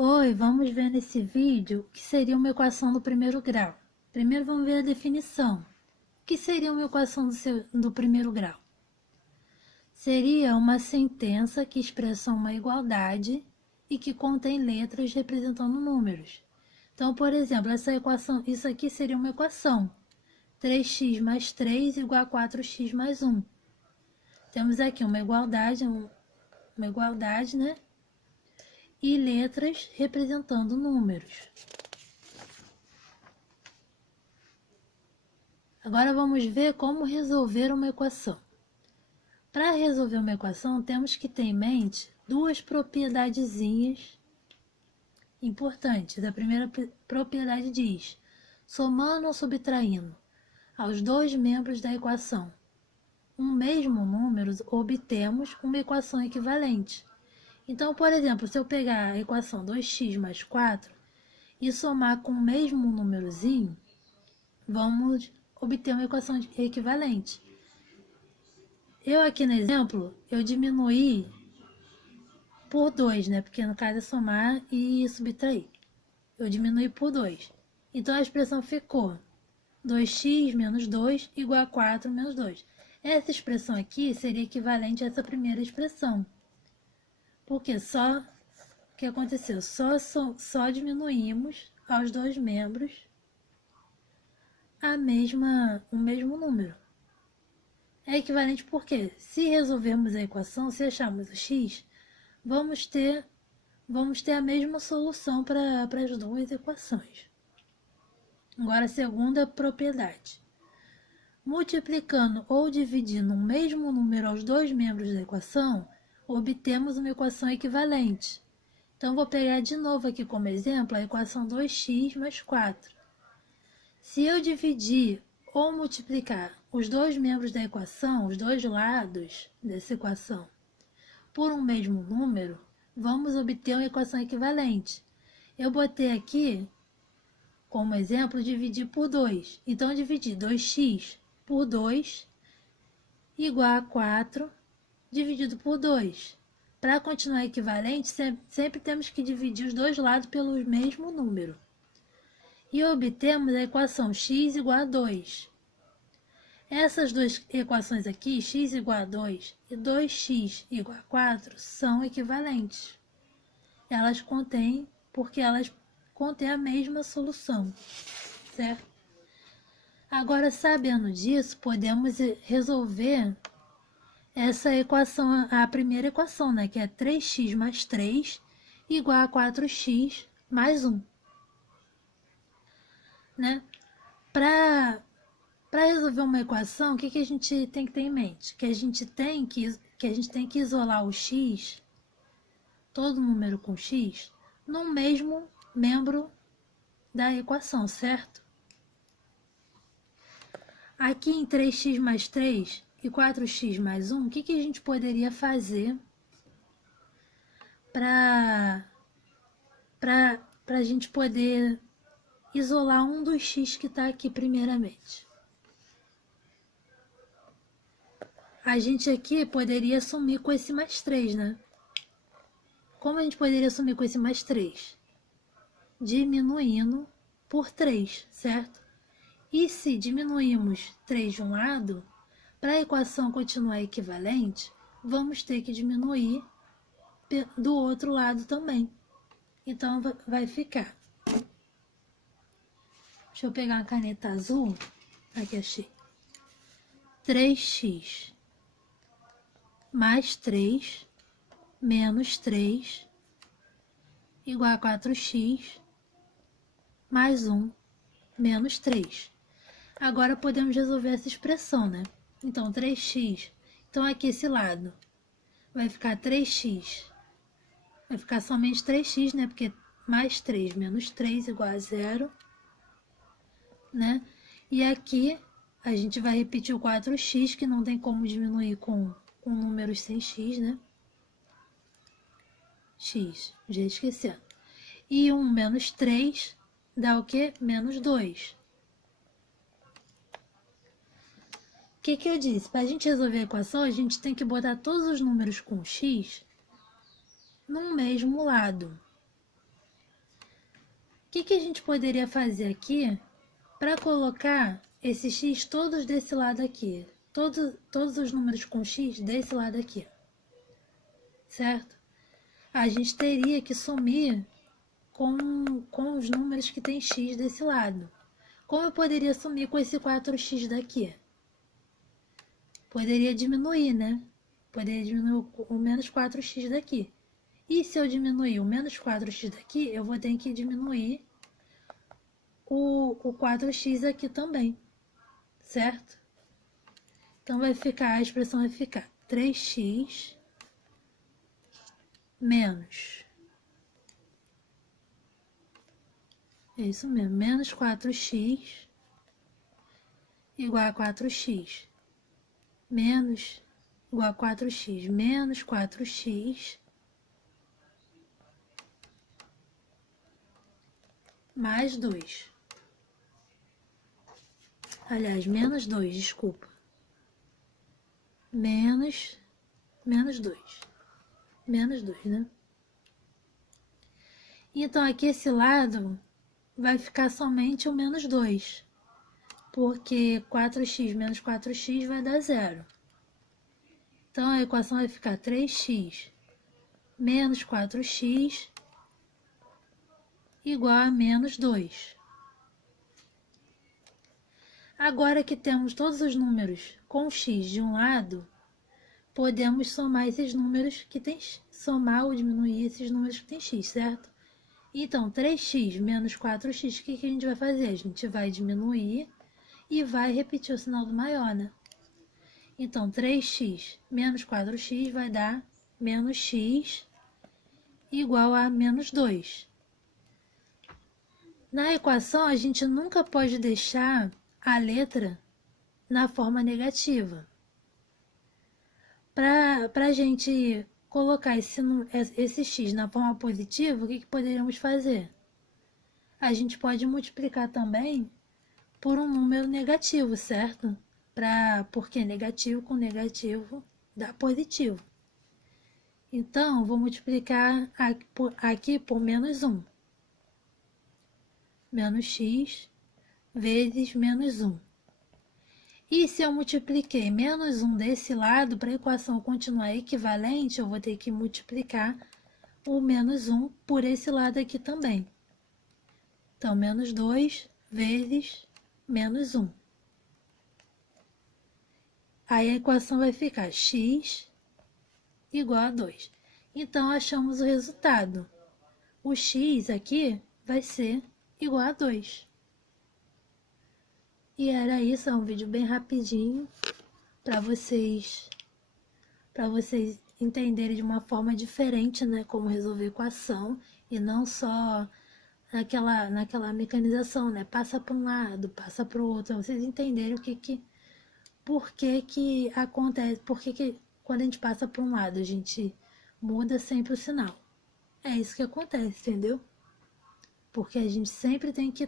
Oi, vamos ver nesse vídeo o que seria uma equação do primeiro grau. Primeiro vamos ver a definição. O que seria uma equação do primeiro grau? Seria uma sentença que expressa uma igualdade e que contém letras representando números. Então, por exemplo, essa equação, isso aqui seria uma equação. 3x mais 3 igual a 4x mais 1. Temos aqui uma igualdade, né? E letras representando números. Agora vamos ver como resolver uma equação. Para resolver uma equação, temos que ter em mente duas propriedadezinhas importantes. A primeira propriedade diz: somando ou subtraindo aos dois membros da equação um mesmo número, obtemos uma equação equivalente. Então, por exemplo, se eu pegar a equação 2x mais 4 e somar com o mesmo númerozinho, vamos obter uma equação equivalente. Eu aqui no exemplo, eu diminuí por 2, né? Porque no caso é somar e subtrair. Eu diminuí por 2. Então a expressão ficou 2x menos 2 igual a 4 menos 2. Essa expressão aqui seria equivalente a essa primeira expressão. Porque o que aconteceu? Só diminuímos aos dois membros o mesmo número. É equivalente porque, se resolvermos a equação, se acharmos o x, vamos ter a mesma solução para as duas equações. Agora, a segunda propriedade. Multiplicando ou dividindo um mesmo número aos dois membros da equação, obtemos uma equação equivalente. Então, vou pegar de novo aqui como exemplo a equação 2x mais 4. Se eu dividir ou multiplicar os dois membros da equação, os dois lados dessa equação, por um mesmo número, vamos obter uma equação equivalente. Eu botei aqui, como exemplo, dividir por 2. Então, dividir 2x por 2 igual a 4 dividido por 2. Para continuar equivalente, sempre temos que dividir os dois lados pelo mesmo número. E obtemos a equação x igual a 2. Essas duas equações aqui, x igual a 2 e 2x igual a 4, são equivalentes. Porque elas contêm a mesma solução, certo? Agora, sabendo disso, podemos resolver essa equação, a primeira equação, né, que é 3x mais 3 igual a 4x mais 1. Né? Para resolver uma equação, o que a gente tem que ter em mente? Que a gente tem que isolar o x, todo número com x, no mesmo membro da equação, certo? Aqui em 3x mais 3 e 4x mais 1, o que a gente poderia fazer para a gente poder isolar um dos x que está aqui primeiramente? A gente aqui poderia sumir com esse mais 3, né? Como a gente poderia sumir com esse mais 3? Diminuindo por 3, certo? E se diminuirmos 3 de um lado, para a equação continuar equivalente, vamos ter que diminuir do outro lado também. Então, vai ficar. Deixa eu pegar uma caneta azul. Aqui, achei. 3x mais 3 menos 3 igual a 4x mais 1 menos 3. Agora podemos resolver essa expressão, né? Então, 3x. Então, aqui esse lado vai ficar 3x. Vai ficar somente 3x, né? Porque mais 3 menos 3 igual a 0. Né? E aqui a gente vai repetir o 4x, que não tem como diminuir com números sem x, né? X, já esquecendo. E 1 menos 3 dá o quê? Menos 2. O que eu disse? Para a gente resolver a equação, a gente tem que botar todos os números com x no mesmo lado. que a gente poderia fazer aqui para colocar esses x todos desse lado aqui? Todos os números com x desse lado aqui, certo? A gente teria que sumir com os números que tem x desse lado. Como eu poderia sumir com esse 4x daqui? Poderia diminuir, né? Poderia diminuir o menos 4x daqui. E se eu diminuir o menos 4x daqui, eu vou ter que diminuir o 4x aqui também, certo? Então a expressão vai ficar 3x menos, é isso mesmo, menos 4x igual a 4x menos igual a 4x menos 4x mais 2. Aliás, menos 2, desculpa. Menos 2. Menos 2, né? Então, aqui esse lado vai ficar somente o menos 2. Porque 4x menos 4x vai dar 0. Então, a equação vai ficar 3x menos 4x igual a menos 2. Agora que temos todos os números com x de um lado, podemos somar esses números que tem somar ou diminuir esses números que tem x, certo? Então, 3x menos 4x, o que a gente vai fazer? A gente vai diminuir e vai repetir o sinal do maior, né? Então, 3x menos 4x vai dar menos x igual a menos 2. Na equação, a gente nunca pode deixar a letra na forma negativa. Para a gente colocar esse x na forma positiva, o que poderíamos fazer? A gente pode multiplicar também por um número negativo, certo? Porque negativo com negativo dá positivo. Então, vou multiplicar aqui por menos 1. Menos x vezes menos 1. E se eu multipliquei menos 1 desse lado, para a equação continuar equivalente, eu vou ter que multiplicar o menos 1 por esse lado aqui também. Então, menos 2 vezes menos 1. Aí a equação vai ficar x igual a 2. Então, achamos o resultado. O x aqui vai ser igual a 2. E era isso, é um vídeo bem rapidinho para vocês entenderem de uma forma diferente, né, como resolver equação e não só naquela mecanização, né, passa para um lado, passa para o outro, vocês entenderem por que acontece, por que quando a gente passa para um lado a gente muda sempre o sinal. É isso que acontece, entendeu? Porque a gente sempre tem que